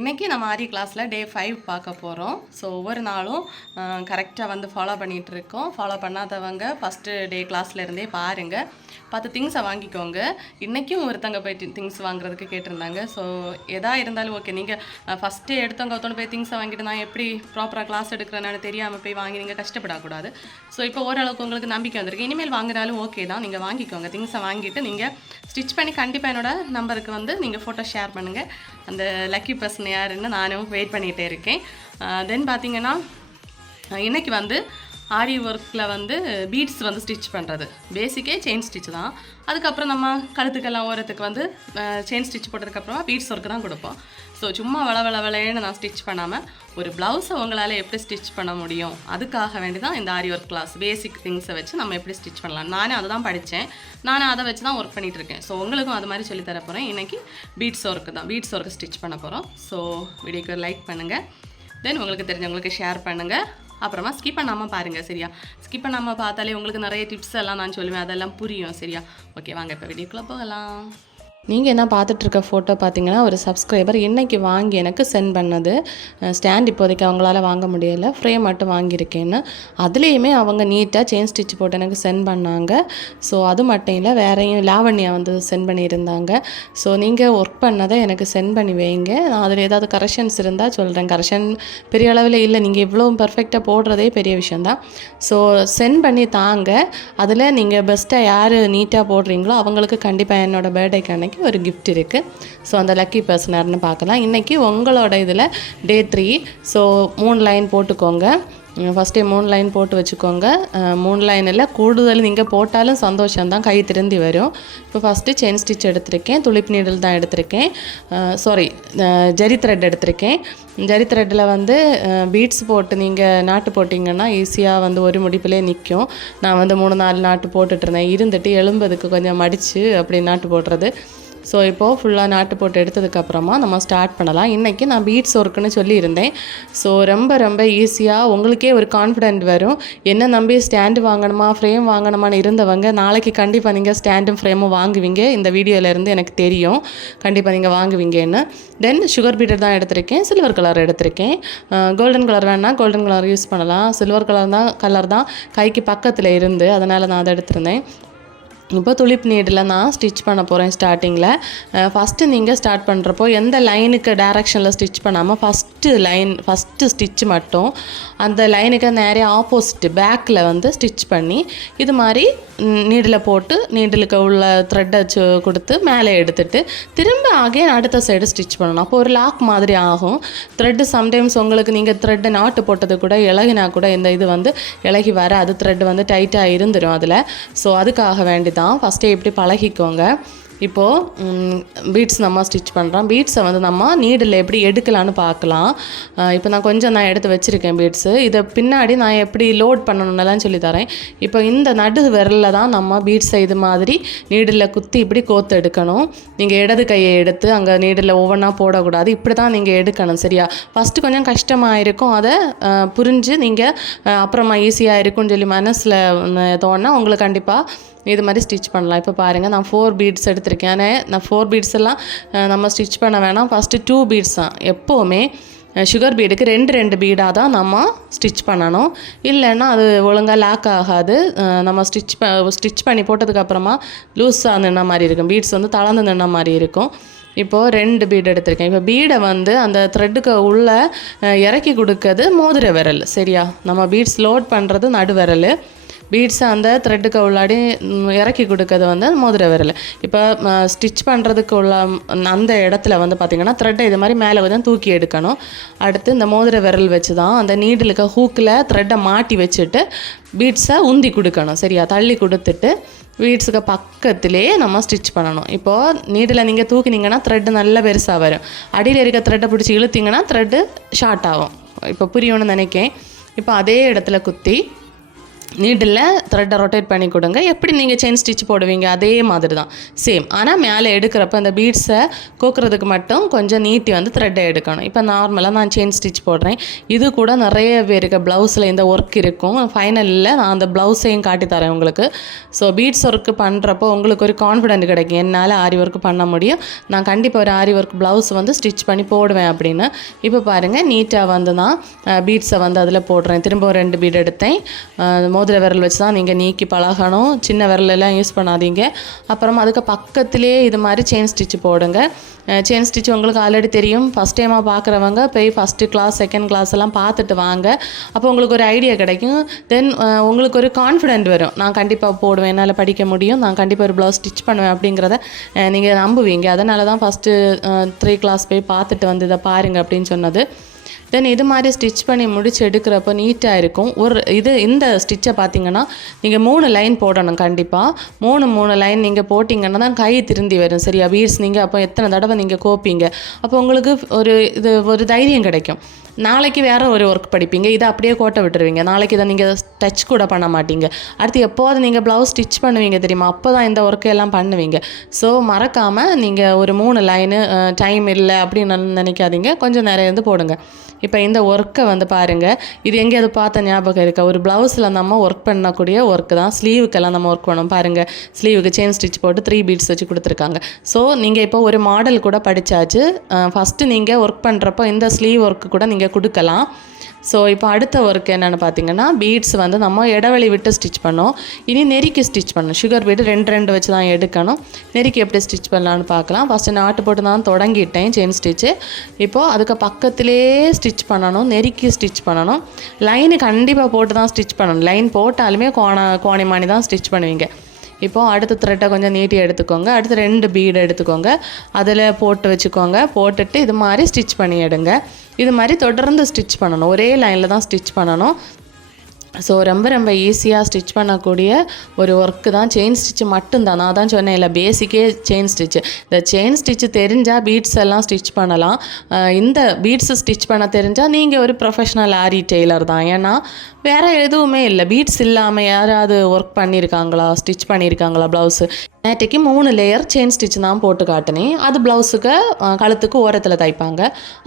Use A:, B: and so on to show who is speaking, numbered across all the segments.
A: இன்றைக்கி நம்ம ஆரி கிளாஸில் டே ஃபைவ் பார்க்க போகிறோம் ஸோ ஒவ்வொரு நாளும் கரெக்டாக வந்து ஃபாலோ பண்ணிகிட்டு இருக்கோம். ஃபாலோ பண்ணாதவங்க ஃபஸ்ட்டு டே கிளாஸில் இருந்தே பாருங்கள் பத்து திங்ஸை வாங்கிக்கோங்க. இன்றைக்கும் ஒருத்தங்க போய் திங்ஸ் வாங்குறதுக்கு கேட்டிருந்தாங்க. ஸோ எதாக இருந்தாலும் ஓகே நீங்கள் ஃபஸ்ட்டு எடுத்தவங்க ஒருத்தவங்க போய் திங்ஸை வாங்கிட்டு நான் எப்படி ப்ராப்பராக கிளாஸ் எடுக்கிறேன்னு தெரியாமல் போய் வாங்கி நீங்கள் கஷ்டப்படக்கூடாது. ஸோ இப்போ ஓரளவுக்கு உங்களுக்கு நம்பிக்கை வந்திருக்கு. இனிமேல் வாங்குறாலும் ஓகே தான். நீங்கள் வாங்கிக்கோங்க. திங்ஸை வாங்கிட்டு நீங்கள் ஸ்டிச் பண்ணி கண்டிப்பாக என்னோட நம்பருக்கு வந்து நீங்கள் ஃபோட்டோ ஷேர் பண்ணுங்கள் அந்த லக்கி பர்சன் யாருன்னு நானும் வெயிட் பண்ணிகிட்டே இருக்கேன். தென் பார்த்தீங்கன்னா இன்றைக்கி வந்து ஆரி ஒர்க்கில் வந்து பீட்ஸ் வந்து ஸ்டிச் பண்ணுறது பேசிக்கே செயின் ஸ்டிச் தான். அதுக்கப்புறம் நம்ம கழுத்துக்கெல்லாம் ஓரத்துக்கு வந்து செயின் ஸ்டிச் போட்டதுக்கப்புறமா பீட்ஸ் ஒர்க்கு தான் கொடுப்போம். ஸோ சும்மா வள வள வளையன்னு நான் ஸ்டிச் பண்ணாமல் ஒரு ப்ளவுஸை உங்களால் எப்படி ஸ்டிச் பண்ண முடியும்? அதுக்காக வேண்டி தான் இந்த ஆரி ஒர்க் கிளாஸ் பேசிக் திங்ஸை வச்சு நம்ம எப்படி ஸ்டிச் பண்ணலாம்? நானே அதை தான் படித்தேன் நானும் அதை வச்சு தான் ஒர்க் பண்ணிகிட்டு இருக்கேன். ஸோ உங்களுக்கும் அது மாதிரி சொல்லி தர போகிறேன் இன்றைக்கி பீட்ஸ் ஒர்க்கு தான். பீட்ஸ் ஒர்க்கு ஸ்டிச் பண்ண போகிறோம் ஸோ வீடியோக்கு லைக் பண்ணுங்கள் தென் உங்களுக்கு தெரிஞ்சவங்களுக்கு ஷேர் பண்ணுங்கள் அப்புறமா ஸ்கிப் பண்ணாமல் பாருங்கள் சரியா? ஸ்கிப் பண்ணாமல் பார்த்தாலே உங்களுக்கு நிறைய டிப்ஸ் எல்லாம் நான் சொல்லுவேன். அதெல்லாம் புரியும் சரியா? ஓகே வாங்க இப்போ வீடியோக்குள்ளே போகலாம். நீங்கள் என்ன பார்த்துட்ருக்க ஃபோட்டோ பார்த்தீங்கன்னா ஒரு சப்ஸ்கிரைபர் இன்றைக்கி வாங்கி எனக்கு சென்ட் பண்ணது. ஸ்டாண்ட் இப்போதைக்கு அவங்களால வாங்க முடியலை. ஃப்ரேம் மட்டும் வாங்கியிருக்கேன்னு. அதுலேயுமே அவங்க நீட்டாக செயின் ஸ்டிச் போட்டு எனக்கு சென்ட் பண்ணாங்க. ஸோ அது மட்டும் இல்லை வேறையும் லாவண்யா வந்து சென்ட் பண்ணியிருந்தாங்க. ஸோ நீங்கள் ஒர்க் பண்ணதை எனக்கு சென்ட் பண்ணி வைங்க. நான் அதில் ஏதாவது கரெக்ஷன்ஸ் இருந்தால் சொல்கிறேன் கரெக்ஷன் பெரிய அளவில் இல்லை. நீங்கள் இவ்வளோ பர்ஃபெக்டாக போடுறதே பெரிய விஷயந்தான் ஸோ சென்ட் பண்ணி தாங்க. அதில் நீங்கள் பெஸ்ட்டாக யார் நீட்டாக போடுறீங்களோ அவங்களுக்கு கண்டிப்பாக என்னோடய பர்த்டேக்கு அன்னைக்கு ஒரு கிஃப்ட் இருக்குது ஸோ அந்த லக்கி பர்சன் யாருன்னு பார்க்கலாம். இன்றைக்கி உங்களோட இதில் டே த்ரீ ஸோ மூணு லைன் போட்டுக்கோங்க. ஃபஸ்ட்டே மூணு லைன் போட்டு வச்சுக்கோங்க. மூணு லைன் இல்லை கூடுதல் நீங்கள் போட்டாலும் சந்தோஷம்தான். கை திருந்தி வரும். இப்போ ஃபஸ்ட்டு செயின் ஸ்டிச் எடுத்திருக்கேன். துளிப் நீடல் தான் எடுத்திருக்கேன். சாரி ஜரி த்ரெட் எடுத்திருக்கேன். ஜரி த்ரெட்டில் வந்து பீட்ஸ் போட்டு நீங்கள் நாட்டு போட்டிங்கன்னா ஈஸியாக வந்து ஒரு முடிப்பிலே நிற்கும் நான் வந்து மூணு நாலு நாட்டு போட்டுட்ருந்தேன் இருந்துட்டு எலும்பதுக்கு கொஞ்சம் மடித்து அப்படி நாட்டு போடுறது. ஸோ இப்போது ஃபுல்லாக நாட்டு போட்டு எடுத்ததுக்கப்புறமா நம்ம ஸ்டார்ட் பண்ணலாம். இன்றைக்கி நான் பீட்ஸ் ஒர்க்குன்னு சொல்லியிருந்தேன். ஸோ ரொம்ப ரொம்ப ஈஸியாக உங்களுக்கே ஒரு கான்ஃபிடென்ட் வரும். என்ன நம்பி ஸ்டாண்டு வாங்கணுமா ஃப்ரேம் வாங்கணுமான்னு இருந்தவங்க நாளைக்கு கண்டிப்பாக நீங்கள் ஸ்டாண்டும் ஃப்ரேமும் வாங்குவீங்க. இந்த வீடியோவிலேருந்து எனக்கு தெரியும். கண்டிப்பாக நீங்கள் வாங்குவீங்கன்னு. தென் சுகர் பீட்டர் தான் எடுத்திருக்கேன் சில்வர் கலர் எடுத்திருக்கேன். கோல்டன் கலர் வேணால் கோல்டன் கலர் யூஸ் பண்ணலாம். சில்வர் கலர் தான் கலர் தான் கைக்கு பக்கத்தில் இருந்து அதனால் நான் அதை எடுத்திருந்தேன். இப்போ துளிப் நீடில் நான் ஸ்டிச் பண்ண போகிறேன் ஸ்டார்டிங்கில் ஃபஸ்ட்டு நீங்கள் ஸ்டார்ட் பண்ணுறப்போ எந்த லைனுக்கு டேரெக்ஷனில் ஸ்டிச் பண்ணாமல் ஃபஸ்ட்டு லைன் ஃபஸ்ட்டு ஸ்டிச் மட்டும் அந்த லைனுக்கு நேரே ஆப்போசிட் பேக்கில் வந்து ஸ்டிச் பண்ணி இது மாதிரி நீடில் போட்டு நீடிலுக்கு உள்ள த்ரெட்டை வச்சு கொடுத்து மேலே எடுத்துட்டு திரும்ப அகைன் அடுத்த சைடு ஸ்டிச் பண்ணணும். அப்போ ஒரு லாக் மாதிரி ஆகும். த்ரெட்டு சம்டைம்ஸ் உங்களுக்கு நீங்கள் த்ரெட்டு நாட்டு போட்டது கூட இலகினா கூட இந்த இது வந்து இலகி வர அது த்ரெட் வந்து டைட்டாக இருந்துடும் அதில். ஸோ அதுக்காக வேண்டி தான் ஃபஸ்ட்டே எப்படி பழகிக்கோங்க. இப்போது பீட்ஸ் நம்ம ஸ்டிச் பண்ணுறோம் பீட்ஸை வந்து நம்ம நீடில் எப்படி எடுக்கலான்னு பார்க்கலாம். இப்போ நான் கொஞ்சம் நான் எடுத்து வச்சுருக்கேன் பீட்ஸு இதை பின்னாடி நான் எப்படி லோட் பண்ணணுன்னெல்லாம் சொல்லி தரேன். இப்போ இந்த நடு விரலில் தான் நம்ம பீட்ஸை இது மாதிரி நீடில் குத்தி இப்படி கோத்து எடுக்கணும். நீங்கள் இடது கையை எடுத்து அங்கே நீடில் ஒவ்வொன்றா போடக்கூடாது. இப்படி தான் நீங்கள் எடுக்கணும் சரியா? ஃபஸ்ட்டு கொஞ்சம் கஷ்டமாக இருக்கும். அதை புரிஞ்சு நீங்கள் அப்புறமா ஈஸியாக இருக்கும்னு சொல்லி மனசில் தோணுனா உங்களுக்கு கண்டிப்பாக இது மாதிரி ஸ்டிச் பண்ணலாம். இப்போ பாருங்கள் நான் ஃபோர் பீட்ஸ் எடுத்திருக்கேன். ஆனால் நான் ஃபோர் பீட்ஸ் எல்லாம் நம்ம ஸ்டிச் பண்ண வேணாம். ஃபஸ்ட்டு டூ பீட்ஸ் தான். எப்போவுமே சுகர் பீடுக்கு ரெண்டு ரெண்டு பீடாக தான் நம்ம ஸ்டிச் பண்ணணும். இல்லைன்னா அது ஒழுங்காக லாக் ஆகாது. நம்ம ஸ்டிச் ப ஸ்டிச் பண்ணி போட்டதுக்கப்புறமா லூஸாக நின்ன மாதிரி இருக்கும். பீட்ஸ் வந்து தளர்ந்து நின்ன மாதிரி இருக்கும். இப்போது ரெண்டு பீடு எடுத்திருக்கேன். இப்போ பீடை வந்து அந்த த்ரெட்டுக்கு உள்ளே இறக்கி கொடுக்கறது மோதிர விரல். சரியா? நம்ம பீட்ஸ் லோட் பண்ணுறது நடு விரல் பீட்ஸை அந்த த்ரெட்டுக்கு உள்ளாடி இறக்கி கொடுக்கறது வந்து மோதிர விரல். இப்போ ஸ்டிச் பண்ணுறதுக்கு உள்ள அந்த இடத்துல வந்து பார்த்திங்கன்னா த்ரெட்டை இது மாதிரி மேலே கொஞ்சம் தூக்கி எடுக்கணும். அடுத்து இந்த மோதிர விரல் வச்சு தான் அந்த நீடிலுக்கு ஹூக்கில் த்ரெட்டை மாட்டி வச்சுட்டு பீட்ஸை உந்தி கொடுக்கணும் சரியா? தள்ளி கொடுத்துட்டு பீட்ஸுக்கு பக்கத்திலே நம்ம ஸ்டிச் பண்ணணும். இப்போது நீடில் நீங்கள் தூக்கினீங்கன்னா த்ரெட்டு நல்ல பெருசாக வரும். அடியில் இருக்க த்ரெட்டை பிடிச்சி இழுத்திங்கன்னா த்ரெட்டு ஷார்ட் ஆகும். இப்போ புரியணும்னு நினைக்கேன். இப்போ அதே இடத்துல குத்தி நீடில் த்ரெட்டை ரொட்டேட் பண்ணி கொடுங்க. எப்படி நீங்கள் செயின் ஸ்டிச் போடுவீங்க? அதே மாதிரி தான் சேம் ஆனால் மேலே எடுக்கிறப்ப அந்த பீட்ஸை கோக்குறதுக்கு மட்டும் கொஞ்சம் நீட்டி வந்து த்ரெட்டை எடுக்கணும். இப்போ நார்மலாக நான் செயின் ஸ்டிச் போடுறேன். இது கூட நிறைய பேருக்கு ப்ளவுஸில் இந்த ஒர்க் இருக்கும். ஃபைனலில் நான் அந்த ப்ளவுஸையும் காட்டி தரேன் உங்களுக்கு. ஸோ பீட்ஸ் ஒர்க் பண்ணுறப்போ உங்களுக்கு ஒரு கான்ஃபிடென்ட் கிடைக்கும். என்னால் ஆரி ஒர்க் பண்ண முடியும். நான் கண்டிப்பாக ஒரு ஆரி ஒர்க் ப்ளவுஸ் வந்து ஸ்டிச் பண்ணி போடுவேன் அப்படின்னு. இப்போ பாருங்கள் நீட்டாக வந்து நான் பீட்ஸை வந்து அதில் போடுறேன். திரும்ப ஒரு ரெண்டு பீட் எடுத்தேன். மோதிர விரல் வச்சு தான் நீங்கள் நீக்கி பழகணும். சின்ன விரலெல்லாம் யூஸ் பண்ணாதீங்க. அப்புறம் அதுக்கு பக்கத்துலேயே இது மாதிரி செயின் ஸ்டிச் போடுங்க. செயின் ஸ்டிச் உங்களுக்கு ஆல்ரெடி தெரியும். ஃபஸ்ட் டைமாக பார்க்குறவங்க போய் ஃபஸ்ட்டு கிளாஸ் செகண்ட் கிளாஸ் எல்லாம் பார்த்துட்டு வாங்க. அப்போ உங்களுக்கு ஒரு ஐடியா கிடைக்கும். தென் உங்களுக்கு ஒரு கான்ஃபிடென்ட் வரும். நான் கண்டிப்பாக போடுவேன் என்னால் படிக்க முடியும். நான் கண்டிப்பாக ஒரு ப்ளவுஸ் ஸ்டிச் பண்ணுவேன் அப்படிங்கிறத நீங்கள் நம்புவீங்க. அதனால தான் ஃபஸ்ட்டு த்ரீ கிளாஸ் போய் பார்த்துட்டு வந்து இதை பாருங்கள் அப்படின்னு சொன்னது. தென் இது மாதிரி ஸ்டிச் பண்ணி முடிச்சு எடுக்கிறப்போ நீட்டாக இருக்கும். ஒரு இது இந்த ஸ்டிச்சை பார்த்தீங்கன்னா நீங்கள் மூணு லைன் போடணும் கண்டிப்பாக மூணு மூணு லைன் நீங்கள் போட்டிங்கன்னா தான் கை திருந்தி வரும் சரியா? பீட்ஸ் நீங்கள் அப்போ எத்தனை தடவை நீங்கள் கோப்பீங்க? அப்போ உங்களுக்கு ஒரு இது ஒரு தைரியம் கிடைக்கும். நாளைக்கு வேறு ஒரு ஒர்க் படிப்பீங்க. இதை அப்படியே கோட்டை விட்டுருவீங்க. நாளைக்கு இதை நீங்கள் டச் கூட பண்ண மாட்டீங்க. அடுத்து எப்போது நீங்கள் ப்ளவுஸ் ஸ்டிச் பண்ணுவீங்க தெரியுமா? அப்போ தான் இந்த ஒர்க்கு எல்லாம் பண்ணுவீங்க. ஸோ மறக்காமல் நீங்கள் ஒரு மூணு லைனு டைம் இல்லை அப்படின்னு நினைக்காதீங்க. கொஞ்சம் நிறைய இருந்து போடுங்க. இப்போ இந்த ஒர்க்கை வந்து பாருங்கள் இது எங்கேயாவது பார்த்த ஞாபகம் இருக்கா? ஒரு ப்ளவுஸில் நம்ம ஒர்க் பண்ணக்கூடிய ஒர்க்கு தான். ஸ்லீவுக்கெல்லாம் நம்ம ஒர்க் பண்ணோம். பாருங்கள் ஸ்லீவுக்கு செயின் ஸ்டிச் போட்டு த்ரீ பீட்ஸ் வச்சு கொடுத்துருக்காங்க. ஸோ நீங்கள் இப்போ ஒரு மாடல் கூட படித்தாச்சு ஃபஸ்ட்டு நீங்கள் ஒர்க் பண்ணுறப்போ இந்த ஸ்லீவ் ஒர்க்கு கூட நீங்கள் கொடுக்கலாம். ஸோ இப்போ அடுத்த ஒர்க் என்னென்னு பார்த்தீங்கன்னா பீட்ஸ் வந்து நம்ம இடைவெளி விட்டு ஸ்டிச் பண்ணோம். இனி நெருக்கி ஸ்டிச் பண்ணணும். சுகர் பீட் ரெண்டு ரெண்டு வச்சு தான் எடுக்கணும். நெருக்கி எப்படி ஸ்டிச் பண்ணலான்னு பார்க்கலாம் ஃபஸ்ட்டு நாட்டு போட்டு தான் தொடங்கிட்டேன் செயின் ஸ்டிச்சு இப்போது அதுக்கு பக்கத்திலே ஸ்டிச் பண்ணணும் நெருக்கி ஸ்டிச் பண்ணணும். லைனு கண்டிப்பாக போட்டு தான் ஸ்டிச் பண்ணணும். லைன் போட்டாலுமே கோண கோணி மாணி தான் ஸ்டிச் பண்ணுவீங்க. இப்போது அடுத்த த்ரெட்டை கொஞ்சம் நீட்டி எடுத்துக்கோங்க. அடுத்து ரெண்டு பீடு எடுத்துக்கோங்க. அதில் போட்டு வச்சுக்கோங்க. போட்டுட்டு இது மாதிரி ஸ்டிச் பண்ணி எடுங்க. இது மாதிரி தொடர்ந்து ஸ்டிச் பண்ணணும். ஒரே லைனில் தான் ஸ்டிச் பண்ணணும். ஸோ ரொம்ப ரொம்ப ஈஸியாக ஸ்டிச் பண்ணக்கூடிய ஒரு ஒர்க்கு தான். செயின் ஸ்டிச்சு மட்டும்தான். நான் தான் சொன்னேன் இல்லை பேசிக்கே செயின் ஸ்டிச்சு இந்த செயின் ஸ்டிச்சு தெரிஞ்சால் பீட்ஸ் எல்லாம் ஸ்டிச் பண்ணலாம். இந்த பீட்ஸ் ஸ்டிச் பண்ண தெரிஞ்சால் நீங்கள் ஒரு ப்ரொஃபஷனல் ஆரி டெய்லர் தான். ஏன்னா வேறு எதுவுமே இல்லை. பீட்ஸ் இல்லாமல் யாராவது ஒர்க் பண்ணியிருக்காங்களா ஸ்டிச் பண்ணியிருக்காங்களா ப்ளவுஸு நேற்றைக்கு மூணு லேயர் செயின் ஸ்டிச் தான் போட்டு காட்டினேன். அது ப்ளவுஸுக்கு கழுத்துக்கு ஓரத்தில் தைப்பாங்க.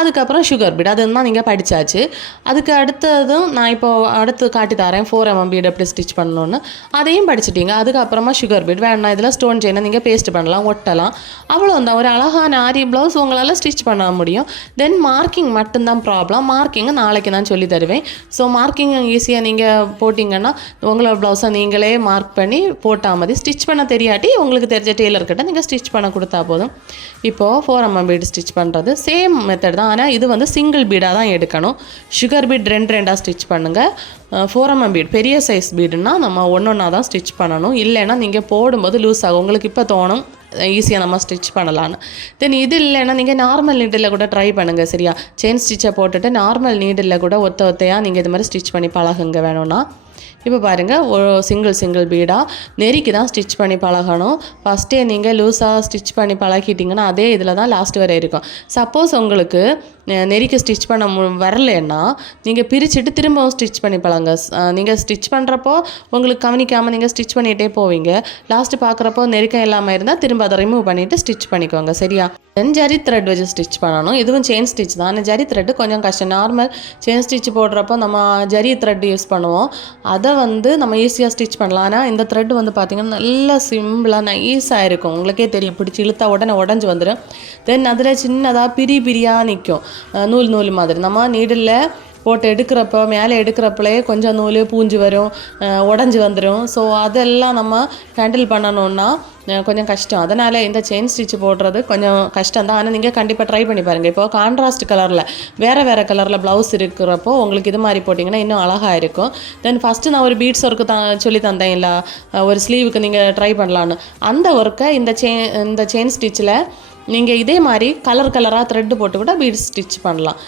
A: அதுக்கப்புறம் சுகர் பீட் அது தான் நீங்கள் படித்தாச்சு அதுக்கு அடுத்ததும் நான் இப்போ அடுத்து காட்டி தரேன். ஃபோர் எம்எம் பீட் எப்படி ஸ்டிச் பண்ணணும்னு. அதையும் படிச்சுட்டீங்க. அதுக்கப்புறமா சுகர் பீட் வேணா இதில் ஸ்டோன் செயினை நீங்கள் பேஸ்ட் பண்ணலாம் ஒட்டலாம். அவ்வளோ தான் ஒரு அழகான ஆரி ப்ளவுஸ் உங்களால் ஸ்டிச் பண்ண முடியும். தென் மார்க்கிங் மட்டும்தான் ப்ராப்ளம் மார்க்கிங்கை நாளைக்கு நான் சொல்லி தருவேன். ஸோ மார்க்கிங் ஈஸியாக நீங்கள் போட்டிங்கன்னா உங்களோட ப்ளவுஸை நீங்களே மார்க் பண்ணி போட்டால் மதி. ஸ்டிச் பண்ண தெரியாட்டி உங்களுக்கு தெரிஞ்ச டெய்லர்கிட்ட நீங்கள் ஸ்டிச் பண்ண கொடுத்தா போதும். இப்போது ஃபோர் எம்எம் பீடு ஸ்டிச் பண்ணுறது சேம் மெத்தட் தான். ஆனால் இது வந்து சிங்கிள் பீடாக தான் எடுக்கணும். சுகர் பீட் ரெண்டு ரெண்டாக ஸ்டிச் பண்ணுங்கள் ஃபோர் எம்எம் பீட் பெரிய சைஸ் பீடுனா நம்ம ஒன்று ஒன்றா தான் ஸ்டிச் பண்ணணும். இல்லைன்னா நீங்கள் போடும்போது லூஸ் ஆகும். உங்களுக்கு இப்போ தோணும். ஈஸியாக நம்ம ஸ்டிச் பண்ணலான்னு தென் இது இல்லைன்னா நீங்கள் நார்மல் நீடில் கூட ட்ரை பண்ணுங்கள் சரியா? செயின் ஸ்டிச்சை போட்டுட்டு நார்மல் நீடில் கூட ஒத்த ஒத்தையாக நீங்கள் இது மாதிரி ஸ்டிச் பண்ணி பழகுங்க வேணும்னா. இப்போ பாருங்கள் ஒரு சிங்கிள் சிங்கிள் பீடாக நெறிக்கு தான் ஸ்டிச் பண்ணி பழகணும். ஃபஸ்ட்டே நீங்கள் லூஸாக ஸ்டிச் பண்ணி பழகிட்டிங்கன்னா அதே இதில் தான் லாஸ்ட் வரை இருக்கும். சப்போஸ் உங்களுக்கு நெறிக்க ஸ்டிச் பண்ண மு வரலன்னா நீங்கள் பிரிச்சுட்டு திரும்பவும் ஸ்டிச் பண்ணி பழங்க நீங்கள் ஸ்டிச் பண்ணுறப்போ உங்களுக்கு கவனிக்காமல் நீங்கள் ஸ்டிச் பண்ணிகிட்டே போவீங்க. லாஸ்ட்டு பார்க்குறப்போ நெருக்கம் இல்லாமல் இருந்தால் திரும்ப அதை ரிமூவ் பண்ணிவிட்டு ஸ்டிச் பண்ணிக்கோங்க. சரியா? தென் ஜரி த்ரெட் வச்சு ஸ்டிச் பண்ணணும். இதுவும் செயின் ஸ்டிச் தான். ஆனால் ஜரி த்ரெட்டு கொஞ்சம் கஷ்டம். நார்மல் செயின் ஸ்டிச் போடுறப்போ நம்ம ஜரி த்ரெட் யூஸ் பண்ணுவோம். அதை வந்து நம்ம ஈஸியாக ஸ்டிச் பண்ணலாம். ஆனால் இந்த த்ரெட் வந்து பார்த்திங்கன்னா நல்லா சிம்பிளாக நைஸாக இருக்கும். உங்களுக்கே தெரியும். பிடிச்சி இழுத்தா உடனே உடஞ்சி வந்துடும் தென் அதில் சின்னதாக பிரி பிரியாக நிற்கும் நூல் நூல் மாதிரி. நம்ம நீடில் போட்டு எடுக்கிறப்ப மேலே எடுக்கிறப்பலே கொஞ்சம் நூல் பூஞ்சி வரும் உடஞ்சி வந்துடும் ஸோ அதெல்லாம் நம்ம ஹேண்டில் பண்ணணுன்னா கொஞ்சம் கஷ்டம். அதனால் இந்த செயின் ஸ்டிச் போடுறது கொஞ்சம் கஷ்டம் தான். ஆனால் நீங்கள் கண்டிப்பாக ட்ரை பண்ணி பாருங்கள் இப்போ கான்ட்ராஸ்ட் கலரில் வேறு வேறு கலரில் ப்ளவுஸ் இருக்கிறப்போ உங்களுக்கு இது மாதிரி போட்டிங்கன்னா இன்னும் அழகாக இருக்கும். தென் ஃபஸ்ட்டு நான் ஒரு பீட்ஸ் ஒர்க்கு தான் சொல்லி தந்தேன் இல்லை? ஒரு ஸ்லீவுக்கு நீங்கள் ட்ரை பண்ணலான்னு அந்த ஒர்க்கை இந்த செயின் இந்த செயின் ஸ்டிச்சில் நீங்கள் இதே மாதிரி கலர் கலராக த்ரெட்டு போட்டு கூட பீட்ஸ் ஸ்டிச் பண்ணலாம்.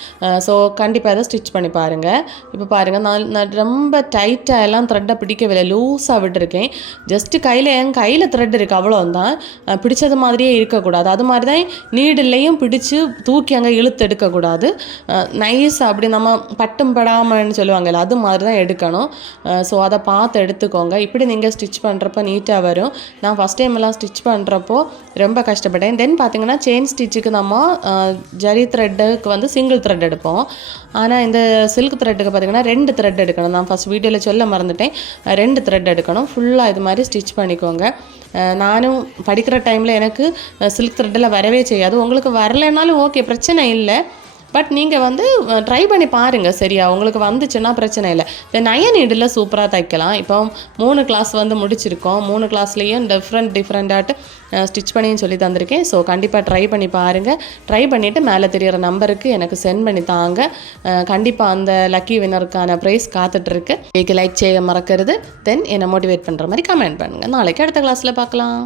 A: ஸோ கண்டிப்பாக இதை ஸ்டிச் பண்ணி பாருங்கள் இப்போ பாருங்கள் நான் நான் ரொம்ப டைட்டாக எல்லாம் த்ரெட்டை பிடிக்கவில்லை. லூஸாக விட்டுருக்கேன். ஜஸ்ட்டு கையில் என் கையில் த்ரெட் இருக்குது அவ்வளோந்தான் பிடிச்சது மாதிரியே இருக்கக்கூடாது. அது மாதிரி தான் நீடுலையும் பிடிச்சி தூக்கி அங்கே இழுத்து எடுக்கக்கூடாது. நைஸ் அப்படி நம்ம பட்டும் படாமல்னு சொல்லுவாங்கல்ல அது மாதிரி தான் எடுக்கணும் ஸோ அதை பார்த்து எடுத்துக்கோங்க. இப்படி நீங்கள் ஸ்டிச் பண்ணுறப்ப நீட்டாக வரும். நான் ஃபஸ்ட் டைம் எல்லாம் ஸ்டிச் பண்ணுறப்போ ரொம்ப கஷ்டப்பட்டேன். தென் பார்த்திங்கன்னா செயின் ஸ்டிச்சுக்கு நம்ம ஜரி த்ரெட்டுக்கு வந்து சிங்கிள் த்ரெட் எடுப்போம். ஆனால் இந்த சில்க் த்ரெட்டுக்கு பார்த்தீங்கன்னா ரெண்டு த்ரெட் எடுக்கணும் நான் ஃபஸ்ட் வீடியோவில் சொல்ல மறந்துட்டேன். ரெண்டு த்ரெட் எடுக்கணும். ஃபுல்லாக இது மாதிரி ஸ்டிச் பண்ணிக்கோங்க. நானும் படிக்கிற டைமில் எனக்கு சில்க் த்ரெட்டில் வரவே செய்யாது. உங்களுக்கு வரலைன்னாலும் ஓகே பிரச்சனை இல்லை. பட் நீங்கள் வந்து ட்ரை பண்ணி பாருங்கள் சரியா? உங்களுக்கு வந்துச்சுன்னா பிரச்சனை இல்லை. இந்த நய நீடில் சூப்பராக தைக்கலாம். இப்போ மூணு கிளாஸ் வந்து முடிச்சிருக்கோம். மூணு கிளாஸ்லேயும் டிஃப்ரெண்ட் டிஃப்ரெண்ட்டாட்டு ஸ்டிச் பண்ணியும் சொல்லி தந்திருக்கேன். ஸோ கண்டிப்பாக ட்ரை பண்ணி பாருங்கள் ட்ரை பண்ணிவிட்டு மேலே தெரிகிற நம்பருக்கு எனக்கு சென்ட் பண்ணி தாங்க. கண்டிப்பாக அந்த லக்கி வினருக்கான ப்ரைஸ் காத்துட்ருக்கு. இதுக்கு லைக் செய்ய மறக்கிறது. தென் என்னை மோட்டிவேட் பண்ணுற மாதிரி கமெண்ட் பண்ணுங்கள் நாளைக்கு அடுத்த கிளாஸில் பார்க்கலாம்